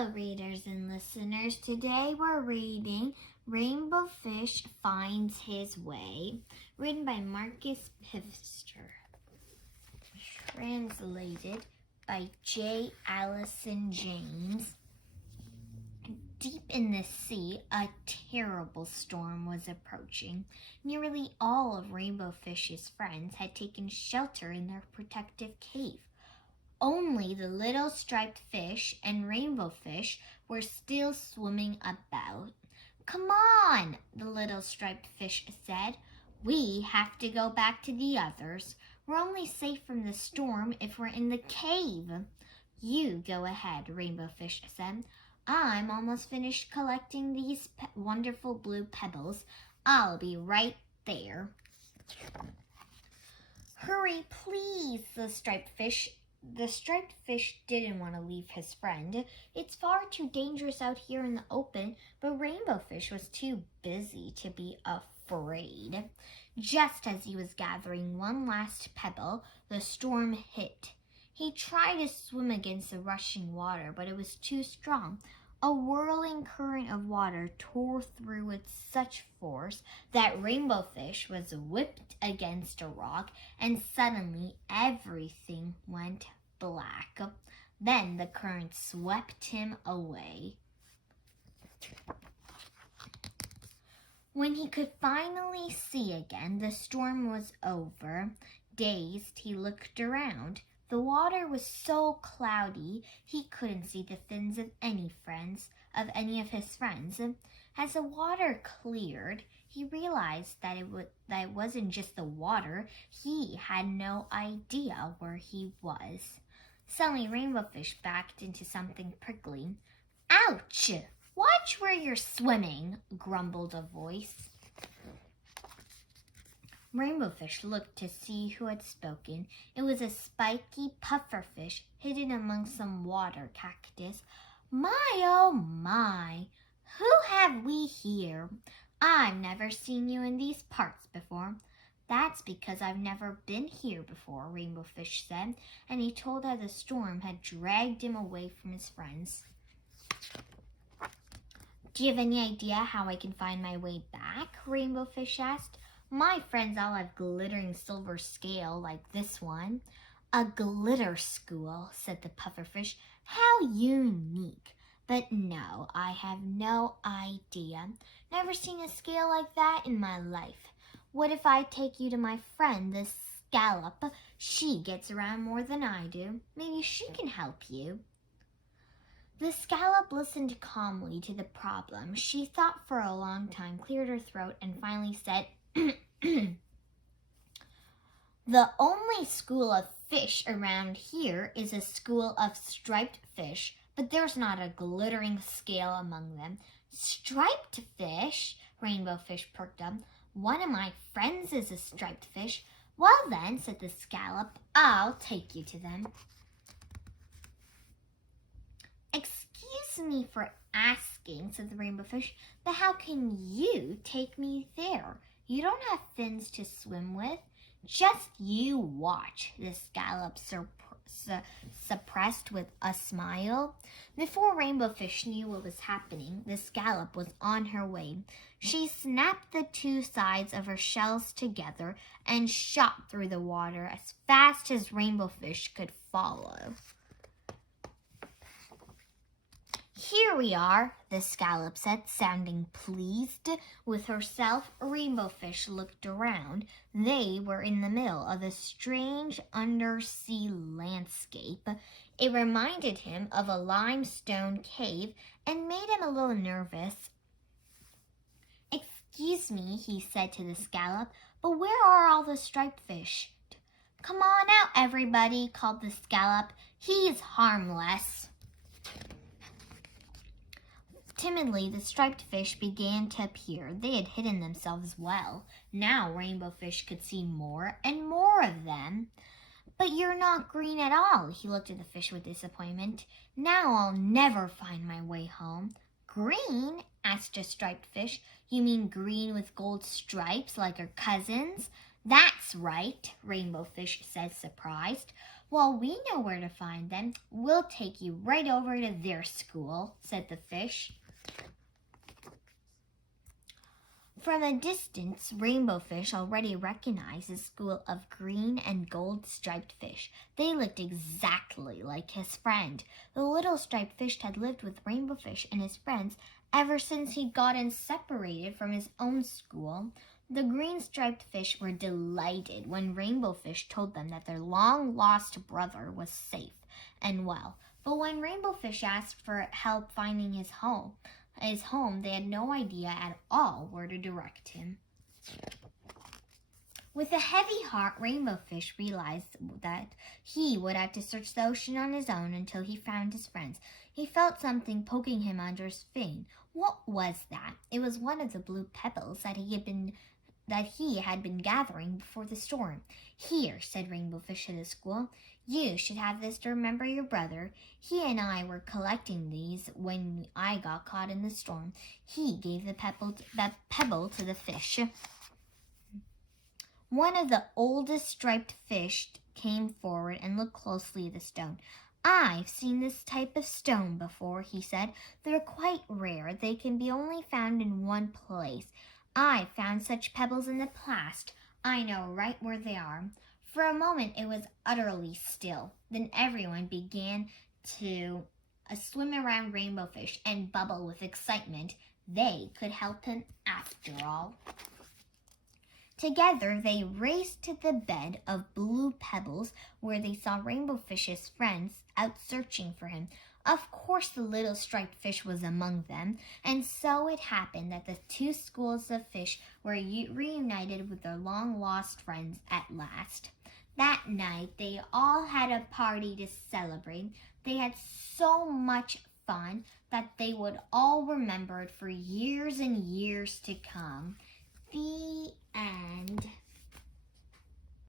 Hello, readers and listeners. Today we're reading Rainbow Fish Finds His Way, written by Marcus Pfister, translated by J. Alison James. Deep in the sea, a terrible storm was approaching. Nearly all of Rainbow Fish's friends had taken shelter in their protective cave. Only the little striped fish and rainbow fish were still swimming about. "Come on," the little striped fish said. "We have to go back to the others. We're only safe from the storm if we're in the cave." "You go ahead," Rainbow Fish said. "I'm almost finished collecting these wonderful blue pebbles. I'll be right there." "Hurry, please," the striped fish didn't want to leave his friend. "It's far too dangerous out here in the open," but Rainbow Fish was too busy to be afraid. Just as he was gathering one last pebble, the storm hit. He tried to swim against the rushing water, but it was too strong. A whirling current of water tore through with such force that Rainbow Fish was whipped against a rock, and suddenly everything went black. Then the current swept him away. When he could finally see again, the storm was over. Dazed, he looked around. The water was so cloudy he couldn't see the fins of any of his friends. As the water cleared, he realized that it wasn't just the water. He had no idea where he was. Suddenly, Rainbow Fish backed into something prickly. "Ouch! Watch where you're swimming," grumbled a voice. Rainbow Fish looked to see who had spoken. It was a spiky pufferfish hidden among some water cactus. "My, oh my! Who have we here? I've never seen you in these parts before." "That's because I've never been here before," Rainbow Fish said, and he told how the storm had dragged him away from his friends. "Do you have any idea how I can find my way back?" Rainbow Fish asked. "My friends all have glittering silver scale like this one." "A glitter school," said the pufferfish. "How unique. But no, I have no idea. Never seen a scale like that in my life. What if I take you to my friend, the scallop? She gets around more than I do. Maybe she can help you." The scallop listened calmly to the problem. She thought for a long time, cleared her throat, and finally said, "The only school of fish around here is a school of striped fish, but there's not a glittering scale among them." "Striped fish?" Rainbow Fish perked up. "One of my friends is a striped fish." "Well then," said the scallop, "I'll take you to them." "Excuse me for asking," said the Rainbow Fish, "but how can you take me there? You don't have fins to swim with." "Just you watch," the scallop suppressed with a smile. Before Rainbow Fish knew what was happening, the scallop was on her way. She snapped the two sides of her shells together and shot through the water as fast as Rainbow Fish could follow. "Here we are," the scallop said, sounding pleased with herself. Rainbow Fish looked around. They were in the middle of a strange undersea landscape. It reminded him of a limestone cave and made him a little nervous. "Excuse me," he said to the scallop, "but where are all the striped fish?" "Come on out, everybody," called the scallop. "He's harmless." Timidly, the striped fish began to appear. They had hidden themselves well. Now Rainbow Fish could see more and more of them. "But you're not green at all." He looked at the fish with disappointment. "Now I'll never find my way home." "Green?" asked a striped fish. "You mean green with gold stripes like our cousins?" "That's right," Rainbow Fish said, surprised. "Well, we know where to find them. We'll take you right over to their school," said the fish. From a distance, Rainbow Fish already recognized a school of green and gold striped fish. They looked exactly like his friend. The little striped fish had lived with Rainbow Fish and his friends ever since he'd gotten separated from his own school. The green striped fish were delighted when Rainbow Fish told them that their long-lost brother was safe and well. But when Rainbow Fish asked for help finding his home, they had no idea at all where to direct him. With a heavy heart, Rainbow Fish realized that he would have to search the ocean on his own until he found his friends. He felt something poking him under his fin. What was that? It was one of the blue pebbles that he had been gathering before the storm. "Here," said Rainbow Fish to the school. "You should have this to remember your brother. He and I were collecting these when I got caught in the storm." He gave the pebble to the fish. One of the oldest striped fish came forward and looked closely at the stone. "I've seen this type of stone before," he said. "They're quite rare. They can be only found in one place. I found such pebbles in the past. I know right where they are." For a moment it was utterly still. Then everyone began to swim around Rainbow Fish and bubble with excitement. They could help him after all. Together they raced to the bed of blue pebbles where they saw Rainbow Fish's friends out searching for him. Of course the little striped fish was among them, and so it happened that the two schools of fish were reunited with their long-lost friends at last. That night they all had a party to celebrate. They had so much fun that they would all remember it for years and years to come. The